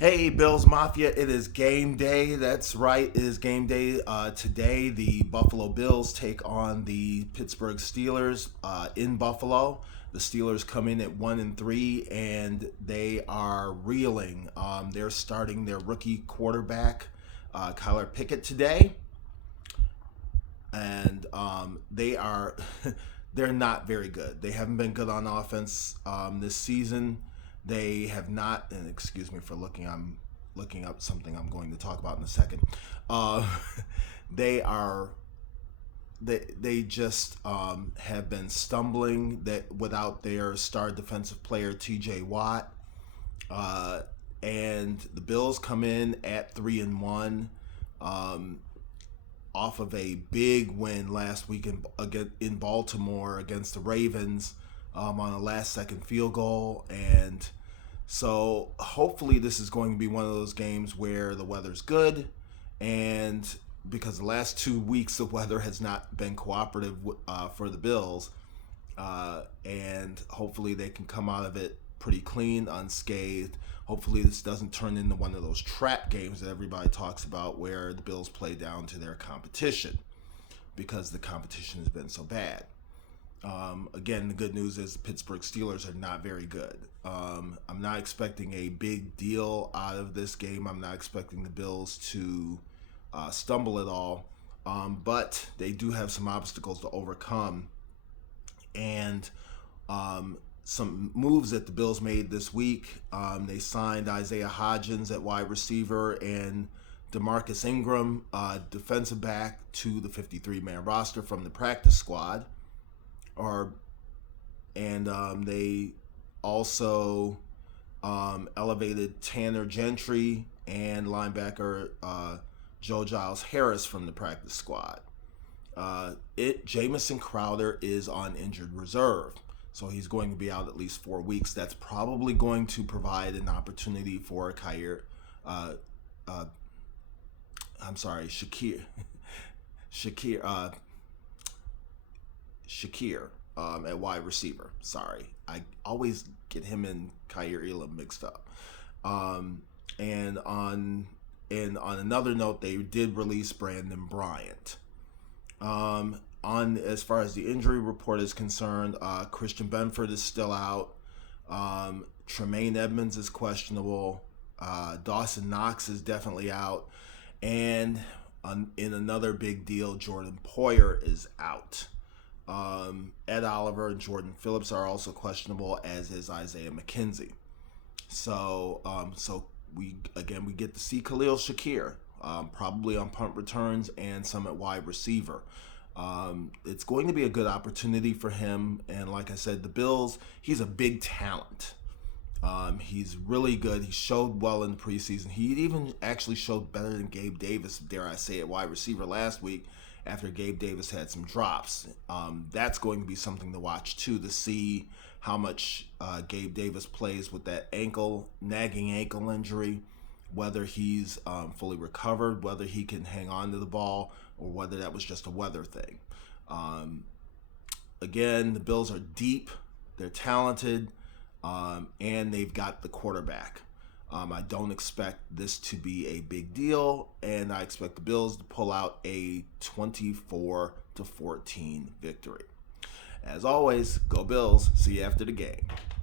Hey, Billsmafia, it is game day. That's right, it is game day. Today, the Buffalo Bills take on the Pittsburgh Steelers in Buffalo. The Steelers come in at 1-3, and they are reeling. They're starting their rookie quarterback, Kyler Pickett, today, and they are they're not very good. They haven't been good on offense this season. They have not, and excuse me for looking. I'm looking up something I'm going to talk about in a second. Uh, they are they just have been stumbling that without their star defensive player T.J. Watt, uh, and the Bills come in at 3-1. Um, Off of a big win last week in Baltimore against the Ravens on a last second field goal. And so hopefully this is going to be one of those games where the weather's good. And because the last 2 weeks the weather has not been cooperative for the Bills, and hopefully they can come out of it pretty clean, unscathed. Hopefully this doesn't turn into one of those trap games that everybody talks about where the Bills play down to their competition because the competition has been so bad. Again, the good news is the Pittsburgh Steelers are not very good. I'm not expecting a big deal out of this game. I'm not expecting the Bills to stumble at all, but they do have some obstacles to overcome. And some moves that the Bills made this week. They signed Isaiah Hodgins at wide receiver and DeMarcus Ingram, defensive back, to the 53-man roster from the practice squad. They also elevated Tanner Gentry and linebacker Joe Giles Harris from the practice squad. Jamison Crowder is on injured reserve, so he's going to be out at least 4 weeks. That's probably going to provide an opportunity for Shakir, Shakir at wide receiver. Sorry, I always get him and Kyer Elam mixed up. And on another note, they did release Brandon Bryant. On as far as the injury report is concerned, Christian Benford is still out. Tremaine Edmonds is questionable. Dawson Knox is definitely out. And in another big deal, Jordan Poyer is out. Ed Oliver and Jordan Phillips are also questionable, as is Isaiah McKenzie. So we get to see Khalil Shakir, probably on punt returns and some at wide receiver. It's going to be a good opportunity for him. And like I said, the Bills, he's a big talent. He's really good. He showed well in the preseason. He even actually showed better than Gabe Davis, dare I say, at wide receiver last week after Gabe Davis had some drops. That's going to be something to watch too, to see how much Gabe Davis plays with that nagging ankle injury, whether he's fully recovered, whether he can hang on to the ball, or whether that was just a weather thing. Again, the Bills are deep, they're talented, and they've got the quarterback. I don't expect this to be a big deal, and I expect the Bills to pull out a 24-14 victory. As always, go Bills. See you after the game.